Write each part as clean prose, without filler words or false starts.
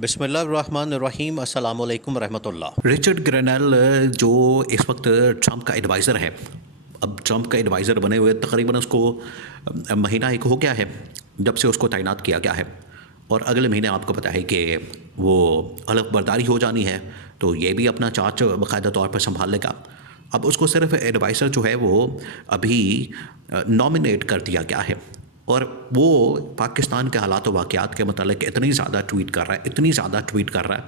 बिस्मिल्लाहिर्रहमानिर्रहीम अस्सलाम वालेकुम रहमतुल्लाह। रिचर्ड ग्रेनेल जो इस वक्त ट्रंप का एडवाइज़र है। अब ट्रंप का एडवाइज़र बने हुए तकरीबन उसको महीना एक हो गया है जब से उसको तैनात किया गया है, और अगले महीने आपको पता है कि वो हलफ बर्दारी हो जानी है, तो ये भी अपना चार्ज बाकायदा तौर पर संभाल लेगा। अब उसको सिर्फ एडवाइज़र जो है वो अभी नॉमिनेट कर दिया गया है, और वो पाकिस्तान के हालात व वाक़यात के मतलब इतनी ज़्यादा ट्वीट कर रहा है, इतनी ज़्यादा ट्वीट कर रहा है,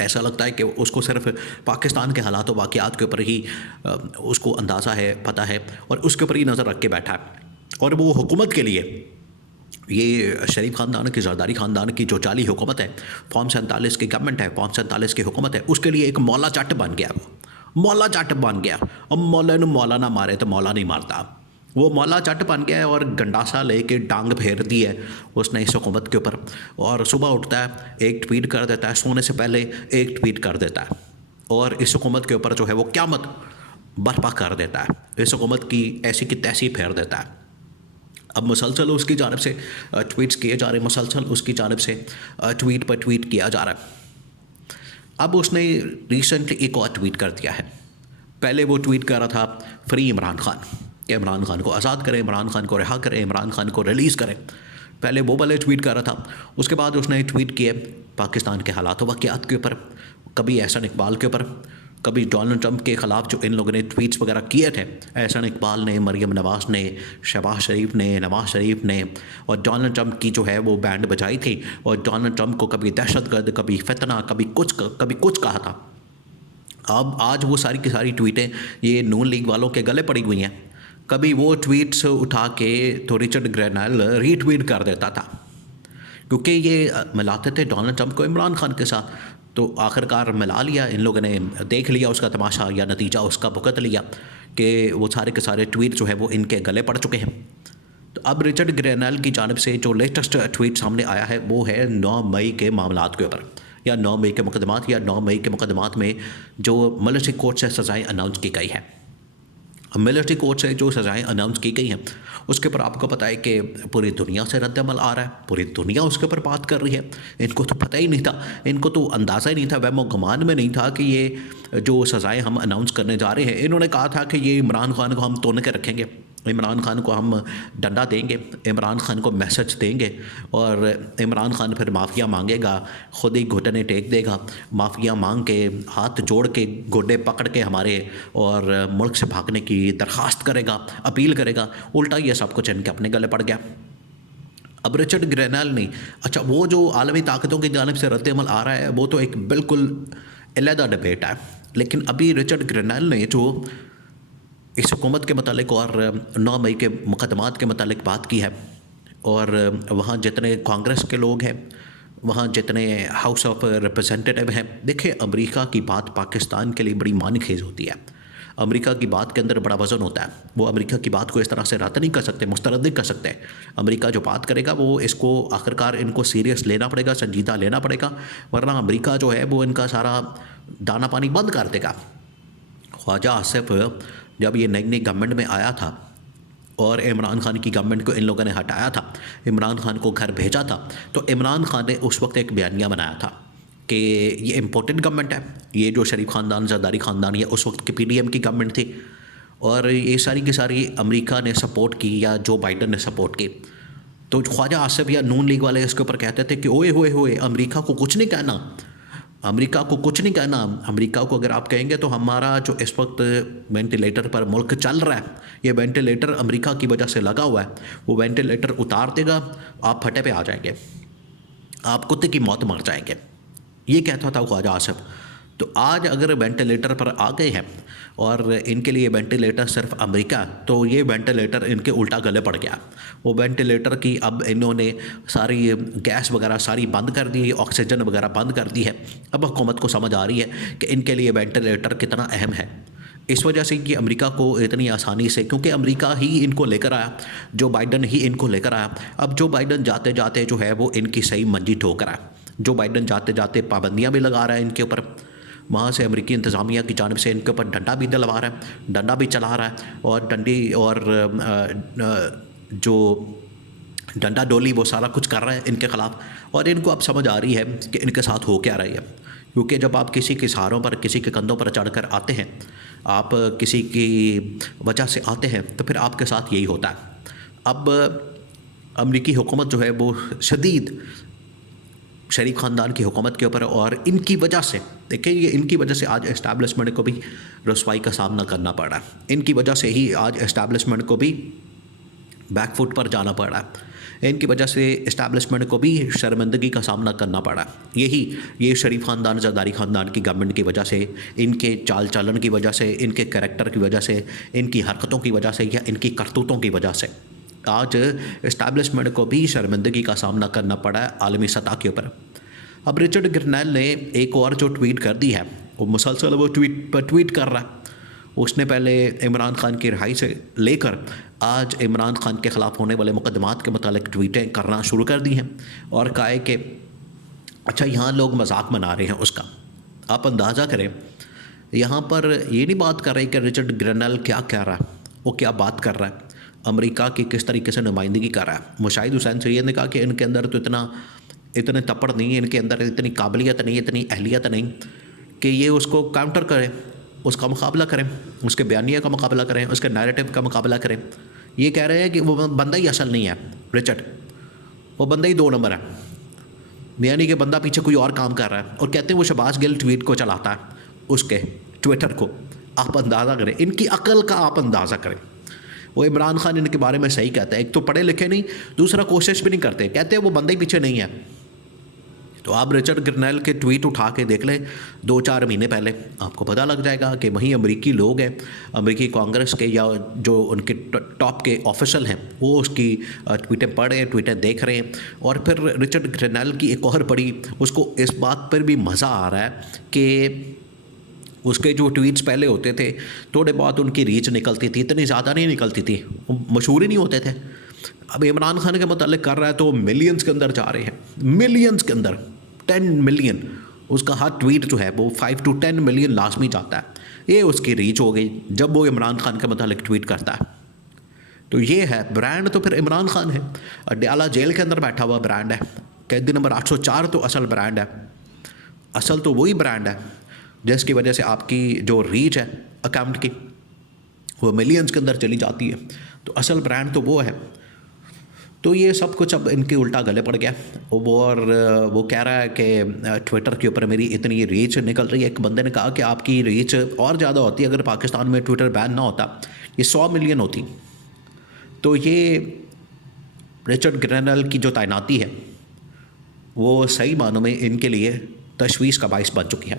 ऐसा लगता है कि उसको सिर्फ पाकिस्तान के हालात व वाक़यात के ऊपर ही उसको अंदाज़ा है, पता है, और उसके ऊपर ही नज़र रख के बैठा है। और वो हुकूमत के लिए, ये शरीफ ख़ानदान की, जरदारी ख़ानदान की जो जाली हुकूमत है, फॉर्म 47 की गवर्नमेंट है, फॉर्म 47 की हुकूमत है, उसके लिए एक मौला चट बन गया। वो मौला चट बन गया। अब मौला नूं मौला ना मारे तो मौला नहीं मारता। वो मौला चट बन गया है और गंडासा लेके डांग फेर दी है उसने इस हुकूमत के ऊपर। और सुबह उठता है, एक ट्वीट कर देता है, सोने से पहले एक ट्वीट कर देता है, और इस हुकूमत के ऊपर जो है वो क़यामत बर्पा कर देता है। इस हुकूमत की ऐसी की तैसी फेर देता है। अब मुसलसल उसकी जानिब से ट्वीट्स किए जा रहे हैं, मुसलसल उसकी जानिब से ट्वीट पर ट्वीट किया जा रहा है। अब उसने रिसेंटली एक और ट्वीट कर दिया है। पहले वो ट्वीट कर रहा था फ्री इमरान खान, कि इमरान खान को आज़ाद करें, इमरान खान को रिहा करें, इमरान खान को रिलीज़ करें। पहले वो वाले ट्वीट कर रहा था। उसके बाद उसने ट्वीट किए पाकिस्तान के हालात वाक़यात के ऊपर, कभी एहसन इकबाल के ऊपर, कभी डोनाल्ड ट्रंप के ख़िलाफ़ जो इन लोगों ने ट्वीट्स वगैरह किए थे, एहसन इकबाल ने, मरीम नवाज़ ने, शहबाज शरीफ ने, नवाज़ शरीफ ने, और डोनाल्ड ट्रंप की जो है वो बैंड बजाई थी, और डोनाल्ड ट्रंप को कभी दहशतगर्द, कभी फितना, कभी कुछ कहा था। अब आज वो सारी की सारी ट्वीटें ये नून लीग वालों के गले पड़ी हुई हैं। कभी वो ट्वीट्स उठा के तो रिचर्ड ग्रेनेल रीट्वीट कर देता था, क्योंकि ये मिलाते थे डोनाल्ड ट्रंप को इमरान खान के साथ। तो आखिरकार मिला लिया इन लोगों ने, देख लिया उसका तमाशा या नतीजा उसका भुगत लिया कि वो सारे के सारे ट्वीट जो है वो इनके गले पड़ चुके हैं। तो अब रिचर्ड ग्रेनेल की जानिब से जो लेटेस्ट ट्वीट सामने आया है वो है 9 मई के मामलात के ऊपर, या 9 मई के मुकदमात, या 9 मई के मुकदमात में जो मिलिट्री कोर्ट से सज़ाएँ अनाउंस की गई है। मिलिट्री कोर्ट से जो सज़ाएँ अनाउंस की गई हैं उसके ऊपर आपको पता है कि पूरी दुनिया से रद्दअमल आ रहा है, पूरी दुनिया उसके ऊपर बात कर रही है। इनको तो पता ही नहीं था, इनको तो अंदाज़ा ही नहीं था, वहमो गुमान में नहीं था कि ये जो सज़ाएँ हम अनाउंस करने जा रहे हैं, इन्होंने कहा था कि ये इमरान खान को हम तोड़ के रखेंगे, इमरान खान को हम डंडा देंगे, इमरान खान को मैसेज देंगे, और इमरान खान फिर माफ़िया मांगेगा, ख़ुद ही घुटने टेक देगा, माफ़िया मांग के हाथ जोड़ के गोडे पकड़ के हमारे और मुल्क से भागने की दरख्वास्त करेगा, अपील करेगा। उल्टा ये सब कुछ इनके अपने गले पड़ गया। अब रिचर्ड ग्रेनेल ने, अच्छा वो जो आलमी ताकतों की जानिब से रद्द अमल आ रहा है वो तो एक बिल्कुल अलहदा डिबेट है, लेकिन अभी रिचर्ड ग्रेनेल ने जो इस हुकूमत के मतलब और 9 मई के मुकदमात के मतलब बात की है, और वहाँ जितने कांग्रेस के लोग हैं, वहाँ जितने हाउस ऑफ रिप्रेजेंटेटिव हैं, देखिए अमेरिका की बात पाकिस्तान के लिए बड़ी मानखेज़ होती है। अमेरिका की बात के अंदर बड़ा वज़न होता है। वो अमेरिका की बात को इस तरह से रद्द नहीं कर सकते, मुस्तरद नहीं कर सकते। अमेरिका जो बात करेगा वो इसको आखिरकार इनको सीरियस लेना पड़ेगा, संजीदा लेना पड़ेगा, वरना अमेरिका जो है वो इनका सारा दाना पानी बंद कर देगा। ख्वाजा आसिफ जब ये नई नई गवर्नमेंट में आया था और इमरान खान की गवर्नमेंट को इन लोगों ने हटाया था, इमरान खान को घर भेजा था, तो इमरान खान ने उस वक्त एक बयानिया बनाया था कि ये इम्पोर्टेंट गवर्नमेंट है, ये जो शरीफ ख़ानदान, जरदारी ख़ानदान, ये उस वक्त की PDM की गवर्नमेंट थी, और ये सारी की सारी अमेरिका ने सपोर्ट की या जो बाइडन ने सपोर्ट की। तो ख्वाजा आसिफ या नून लीग वाले इसके ऊपर कहते थे कि ओए होए होए, अमेरिका को कुछ नहीं कहना, अमेरिका को कुछ नहीं कहना। अमेरिका को अगर आप कहेंगे तो हमारा जो इस वक्त वेंटिलेटर पर मुल्क चल रहा है, ये वेंटिलेटर अमेरिका की वजह से लगा हुआ है, वो वेंटिलेटर उतार देगा, आप फटे पे आ जाएंगे, आप कुत्ते की मौत मर जाएंगे। ये कहता था ख्वाजा आसिफ। तो आज अगर वेंटिलेटर पर आ गए हैं और इनके लिए वेंटिलेटर सिर्फ अमेरिका, तो ये वेंटिलेटर इनके उल्टा गले पड़ गया। वो वेंटिलेटर की अब इन्होंने सारी गैस वगैरह सारी बंद कर दी, ऑक्सीजन वगैरह बंद कर दी है। अब हुकूमत को समझ आ रही है कि इनके लिए वेंटिलेटर कितना अहम है। इस वजह से कि अमेरिका को इतनी आसानी से, क्योंकि अमेरिका ही इनको लेकर आया, जो बाइडन ही इनको लेकर आया। अब जो बाइडन जाते जाते जो है वो इनकी सही मंजी ठोक रहा है। जो बाइडन जाते जाते पाबंदियाँ भी लगा रहा है इनके ऊपर, वहाँ से अमेरिकी इंतज़ामिया की जानिब से इनके ऊपर डंडा भी दिलवा रहा है, डंडा भी चला रहा है, और डंडी और जो डंडा डोली वो सारा कुछ कर रहा है इनके ख़िलाफ़, और इनको अब समझ आ रही है कि इनके साथ हो क्या रही है। क्योंकि जब आप किसी के सहारों पर, किसी के कंधों पर चढ़कर आते हैं, आप किसी की वजह से आते हैं, तो फिर आपके साथ यही होता है। अब अमरीकी हुकूमत जो है वो शदीद शरीफ ख़ानदान की हुकूमत के ऊपर, और इनकी वजह से देखिए, ये इनकी वजह से आज एस्टैब्लिशमेंट को भी रसवाई का सामना करना पड़ रहा है। इनकी वजह से ही आज एस्टैब्लिशमेंट को भी बैकफुट पर जाना पड़ रहा है। इनकी वजह से इस्टेब्लिशमेंट को भी शर्मिंदगी का सामना करना पड़ा। ये शरीफ ख़ानदान, जरदारी ख़ानदान की गवर्नमेंट की वजह से, इनके चाल चलन की वजह से, इनके करैक्टर की वजह से, इनकी हरकतों की वजह से या इनकी करतूतों की वजह से आज इस्टेब्लिशमेंट को भी शर्मिंदगी का सामना करना पड़ा है आलमी सतह के ऊपर। अब रिचर्ड ग्रैनल ने एक और जो ट्वीट कर दी है, वो मुसलसल वो ट्वीट कर रहा है। उसने पहले इमरान खान की रिहाई से लेकर आज इमरान खान के ख़िलाफ़ होने वाले मुकदमात के मुतालिक ट्वीटें करना शुरू कर दी हैं, और कहा है कि अच्छा, यहाँ लोग मजाक मना रहे हैं उसका। आप अंदाज़ा करें, यहाँ पर ये नहीं बात कर रहे कि रिचर्ड ग्रैनल क्या कह रहा है, वो क्या बात कर रहा है, अमेरिका की किस तरीके से नुमाइंदगी कर रहा है। मुशाहिद हुसैन सैयद ने कहा कि इनके अंदर तो इतने तपड़ नहीं है, इनके अंदर इतनी काबिलियत नहीं, इतनी अहलियत नहीं कि ये उसको काउंटर करें, उसका मुकाबला करें, उसके बयानिया का मुकाबला करें, उसके नैरेटिव का मुकाबला करें। ये कह रहे हैं कि वो बंदा ही असल नहीं है रिचर्ड, वो बंदा ही 2 नंबर है, यानी कि बंदा पीछे कोई और काम कर रहा है। और कहते हैं वो शहबाज गिल ट्वीट को चलाता है, उसके ट्विटर को। आप अंदाज़ा करें, इनकी अकल का आप अंदाज़ा करें। वो इमरान खान इनके बारे में सही कहता है, एक तो पढ़े लिखे नहीं, दूसरा कोशिश भी नहीं करते, कहते हैं वो बंदा ही पीछे नहीं है। तो आप रिचर्ड ग्रैनल के ट्वीट उठा के देख लें 2-4 महीने पहले, आपको पता लग जाएगा कि वहीं अमेरिकी लोग हैं, अमेरिकी कांग्रेस के या जो उनके टॉप के ऑफिशियल हैं, वो उसकी ट्वीटें पढ़ रहे हैं, ट्वीटें देख रहे हैं। और फिर रिचर्ड ग्रैनल की एक और बड़ी, उसको इस बात पर भी मज़ा आ रहा है कि उसके जो ट्वीट्स पहले होते थे, थोड़े बहुत उनकी रीच निकलती थी, इतनी ज़्यादा नहीं निकलती थी, मशहूर ही नहीं होते थे। अब इमरान खान के मुतालिक कर रहा है तो मिलियंस के अंदर जा रहे हैं, मिलियंस के अंदर 10 मिलियन, उसका हर ट्वीट जो है वो 5 to 10 मिलियन लाजमी जाता है। ये उसकी रीच हो गई जब वो इमरान खान के मुतालिक ट्वीट करता है। तो ये है ब्रांड, तो फिर इमरान खान है। अडयाला जेल के अंदर बैठा हुआ ब्रांड है, कैदी नंबर 804 तो असल ब्रांड है, असल तो वही ब्रांड है जिसकी वजह से आपकी जो रीच है अकाउंट की वो मिलियंस के अंदर चली जाती है। तो असल ब्रांड तो वो है। तो ये सब कुछ अब इनके उल्टा गले पड़ गया। और वो कह रहा है कि ट्विटर के ऊपर मेरी इतनी रीच निकल रही है। एक बंदे ने कहा कि आपकी रीच और ज़्यादा होती अगर पाकिस्तान में ट्विटर बैन ना होता, ये 100 मिलियन होती। तो ये रिचर्ड ग्रैनल की जो तैनाती है वो सही मानों में इनके लिए तशवीश का बाइस बन चुकी है।